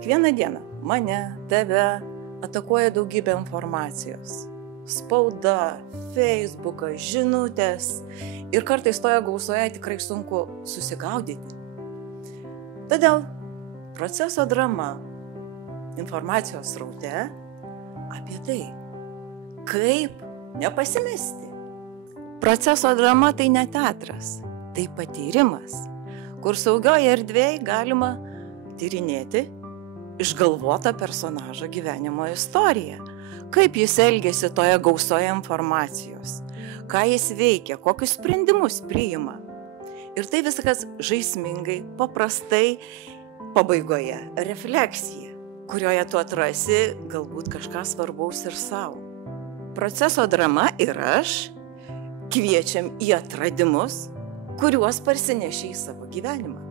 Kiekvieną dieną mane, tave atakuoja daugybė informacijos. Spauda, Facebookas, žinutės ir kartais toje gausoje tikrai sunku susigaudyti. Todėl proceso drama informacijos sraute apie tai, kaip nepasimesti. Proceso drama tai ne teatras, tai patyrimas, kur saugioje erdvėje galima tyrinėti išgalvotą personažo gyvenimo istoriją. Kaip jis elgėsi toje gausoje informacijos, ką jis veikia, kokius sprendimus priima. Ir tai viskas žaismingai, paprastai, pabaigoje refleksija, kurioje tu atrasi galbūt kažką svarbaus ir savo. Proceso drama ir aš kviečiam į atradimus, kuriuos parsineši į savo gyvenimą.